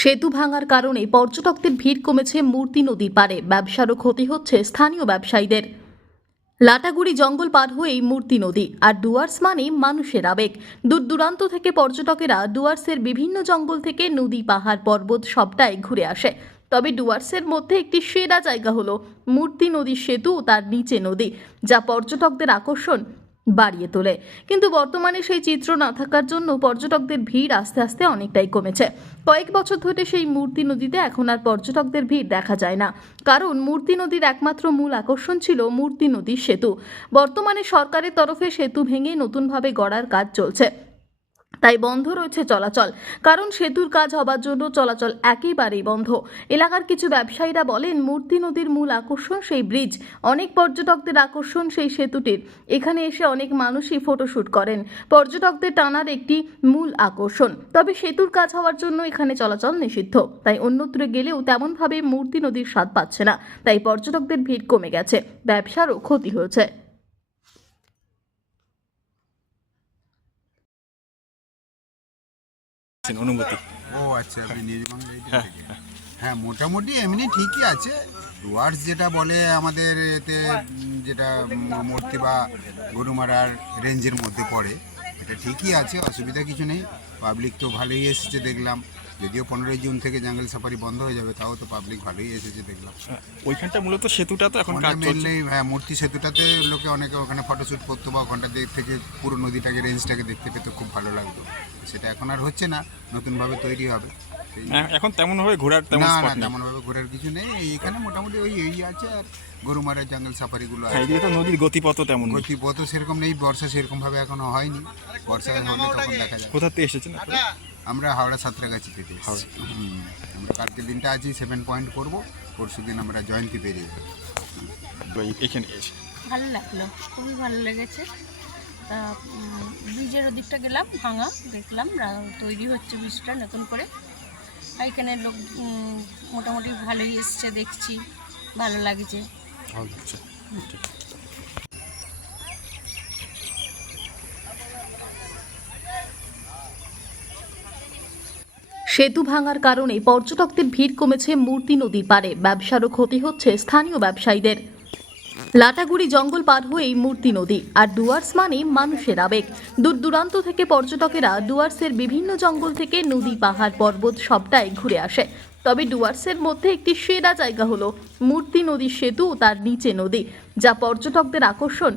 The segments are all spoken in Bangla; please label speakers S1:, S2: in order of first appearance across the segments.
S1: সেতু ভাঙার কারণে পর্যটকদের ভিড় কমেছে মূর্তি নদীর পারে ব্যবসারও ক্ষতি হচ্ছে স্থানীয় ব্যবসায়ীদের। লাটাগুড়ি জঙ্গল পার হয়েই মূর্তি নদী, আর ডুয়ার্স মানে মানুষের আবেগ। দূর দূরান্ত থেকে পর্যটকেরা ডুয়ার্সের বিভিন্ন জঙ্গল থেকে নদী পাহাড় পর্বত সবটাই ঘুরে আসে। তবে ডুয়ার্সের মধ্যে একটি সেরা জায়গা হলো মূর্তি নদীর সেতু তার নিচে নদী, যা পর্যটকদের আকর্ষণ বাড়িয়ে তোলে। কিন্তু বর্তমানে সেই চিত্র না থাকার জন্য পর্যটকদের ভিড় আস্তে আস্তে অনেকটাই কমেছে। কয়েক বছর ধরে সেই মূর্তি নদীতে এখন আর পর্যটকদের ভিড় দেখা যায় না। কারণ মূর্তি নদীর একমাত্র মূল আকর্ষণ ছিল মূর্তি নদীর সেতু। বর্তমানে সরকারের তরফে সেতু ভেঙে নতুনভাবে গড়ার কাজ চলছে। তাই বন্ধ রয়েছে চলাচল। কারণ সেতুর কাজ হবার জন্য চলাচল একেবারেই বন্ধ। এলাকার কিছু ব্যবসায়ীরা বলেন, মূর্তি নদীর মূল আকর্ষণ সেই ব্রিজ। অনেক পর্যটকদের আকর্ষণ সেই সেতুটির। এখানে এসে অনেক মানুষই ফটোশ্যুট করেন। পর্যটকদের টানার একটি মূল আকর্ষণ। তবে সেতুর কাজ হওয়ার জন্য এখানে চলাচল নিষিদ্ধ। তাই অন্যত্র গেলেও তেমনভাবে মূর্তি নদীর স্বাদ পাচ্ছে না। তাই পর্যটকদের ভিড় কমে গেছে। ব্যবসারও ক্ষতি হয়েছে।
S2: অনুমতি।
S3: ও আচ্ছা আপনি থেকে। হ্যাঁ মোটামুটি এমনি ঠিকই আছে। ডুয়ার্স যেটা বলে আমাদের এতে যেটা মূর্তি বা গরুমারার রেঞ্জের মধ্যে পড়ে, এটা ঠিকই আছে, অসুবিধা কিছু নেই। পাবলিক তো ভালোই এসেছে, দেখলাম। যদিও পনেরোই জুন থেকে জঙ্গল সাফারি বন্ধ হয়ে যাবে তাও তো পাবলিক ভালোই এসেছে দেখলাম।
S2: ওইখানটা মূলত সেতুটা তো এখন কাজ চলছে।
S3: হ্যাঁ মূর্তি সেতুটাতে লোকে অনেকে ওখানে ফটোশ্যুট করতো বা ওখানটা দিক থেকে পুরো নদীটাকে রেঞ্জটাকে দেখতে পেতে খুব ভালো লাগতো। সেটা এখন আর হচ্ছে না নতুনভাবে তৈরি হবে।
S2: এখন তেমন ভাবে ঘোরার তেমন
S3: না না
S2: স্পট নেই।
S3: তেমন ভাবে ঘোরার কিছু নেই। এখানে মোটামুটি ওই এই আছে আর গরুমারা জঙ্গল সাফারি গুলো
S2: হ্যাঁ
S3: আছে।
S2: এদিকে তো নদীর গতিপথ তেমন
S3: গতিপথ সেরকম নেই বর্ষা সেরকম ভাবে এখনও হয়নি। বর্ষা হলে তখন দেখা যায়
S2: কোথা থেকে এসেছেন আপনারা?
S3: আমরা হাওড়া সাঁতরাগাছি এসেছি। আমরা কালকে দিনটা আছি সেভেন পয়েন্ট করব পরশু দিন আমরা জয়ন্তী পেরিয়ে যাব।
S2: এখানে এসে।
S4: ভালো লাগল খুবই ভালো লেগেছে। তা ব্রিজের ওদিকটা গেলাম ভাঙা দেখলাম তৈরি হচ্ছে ব্রিজটা নতুন করে। আর এখানে লোক মোটামুটি ভালোই এসছে দেখছি ভালো লাগছে
S2: ভালো লাগছে ঠিক।
S1: সেতু ভাঙার কারণে পর্যটকদের ভিড় কমেছে মূর্তি নদীর পারে ব্যবসারও ক্ষতি হচ্ছে স্থানীয় ব্যবসায়ীদের। লাটাগুড়ি জঙ্গল পার হয়েই মূর্তি নদী, আর ডুয়ার্স মানে মানুষের আবেগ। দূর দূরান্ত থেকে পর্যটকেরা ডুয়ার্সের বিভিন্ন জঙ্গল থেকে নদী, পাহাড়, পর্বত সবটাই ঘুরে আসে। তবে ডুয়ার্সের মধ্যে একটি সেরা জায়গা হলো মূর্তি নদীর সেতু তার নিচে নদী, যা পর্যটকদের আকর্ষণ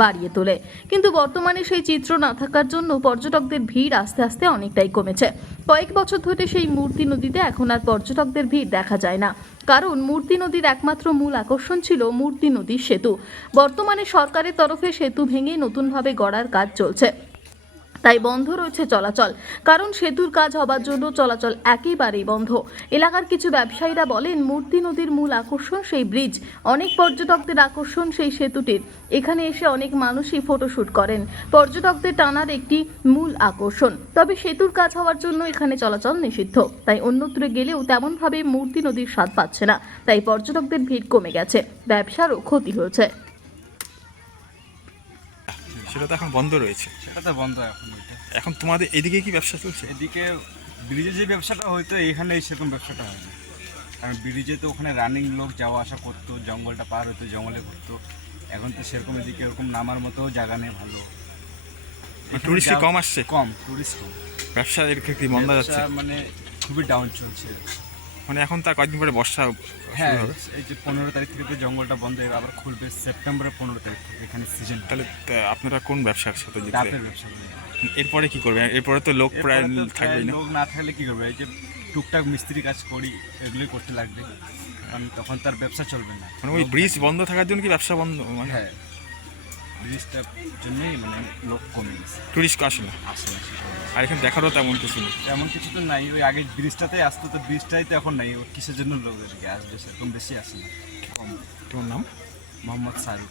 S1: বাড়িয়ে তোলে। কিন্তু বর্তমানে সেই চিত্র না থাকার জন্য পর্যটকদের ভিড় আস্তে আস্তে অনেকটাই কমেছে। কয়েক বছর ধরে সেই মূর্তি নদীতে এখন আর পর্যটকদের ভিড় দেখা যায় না। কারণ মূর্তি নদীর একমাত্র মূল আকর্ষণ ছিল মূর্তি নদীর সেতু। বর্তমানে সরকারের তরফে সেতু ভেঙে নতুনভাবে গড়ার কাজ চলছে। তাই বন্ধ রয়েছে চলাচল। কারণ সেতুর কাজ হবার জন্য চলাচল একেবারেই বন্ধ। এলাকার কিছু ব্যবসায়ীরা বলেন, মূর্তি নদীর মূল আকর্ষণ সেই ব্রিজ। অনেক পর্যটকদের আকর্ষণ সেই সেতুটির। এখানে এসে অনেক মানুষই ফটোশ্যুট করেন। পর্যটকদের টানার একটি মূল আকর্ষণ। তবে সেতুর কাজ হওয়ার জন্য এখানে চলাচল নিষিদ্ধ। তাই অন্যত্র গেলেও তেমনভাবে মূর্তি নদীর স্বাদ পাচ্ছে না। তাই পর্যটকদের ভিড় কমে গেছে। ব্যবসারও ক্ষতি হয়েছে।
S2: সেটা তো এখন বন্ধ রয়েছে।
S5: সেটা তো বন্ধ এখন
S2: এখন তোমাদের এদিকে কি ব্যবসা চলছে?
S5: এদিকে ব্রিজে যে ব্যবসাটা হইতো এখানে সেরকম ব্যবসাটা হয় না কারণ ব্রিজে তো ওখানে রানিং লোক যাওয়া আসা করতো জঙ্গলটা পার হতো জঙ্গলে ঘুরতো। এখন তো সেরকম এদিকে ওরকম নামার মতো জায়গা নেই ভালো।
S2: টুরিস্ট কম আসছে?
S5: কম টুরিস্ট কম।
S2: ব্যবসা এর ক্ষেত্রে যাচ্ছে
S5: ব্যবসা মানে খুবই ডাউন চলছে।
S2: মানে এখন তার কয়েকদিন পরে বর্ষা
S5: হ্যাঁ এই যে পনেরো তারিখ থেকে তো জঙ্গলটা বন্ধ হয়ে আবার খুলবে সেপ্টেম্বরের পনেরো তারিখ থেকে এখানে সিজন
S2: তাহলে আপনারা কোন ব্যবসার সাথে
S5: ডাবের ব্যবসা
S2: এরপরে কি করবে? এরপরে তো লোক প্রায়
S5: প্রায়
S2: না?
S5: লোক না থাকলে কি করবে? এই যে টুকটাক মিস্ত্রি কাজ করি এগুলোই করতে লাগবে। কারণ তখন তার ব্যবসা চলবে না।
S2: মানে ওই ব্রিজ বন্ধ থাকার জন্য কি ব্যবসা বন্ধ? মানে
S5: হ্যাঁ। ব্রিজটার জন্যই মানে লোক কমে গেছে।
S2: টুরিস্ট আসে না
S5: আসে না
S2: আর এখানে দেখারও তেমন কিছু নেই।
S5: তেমন কিছু তো নাই। ওই আগে ব্রিজটাতে আসতো তো ব্রিজটাই তো এখন নাই। ওর কিসের জন্য লোক এদিকে আসবে সেরকম বেশি আসে না। কম
S2: তোমার নাম?
S5: মোহাম্মদ শাহরুখ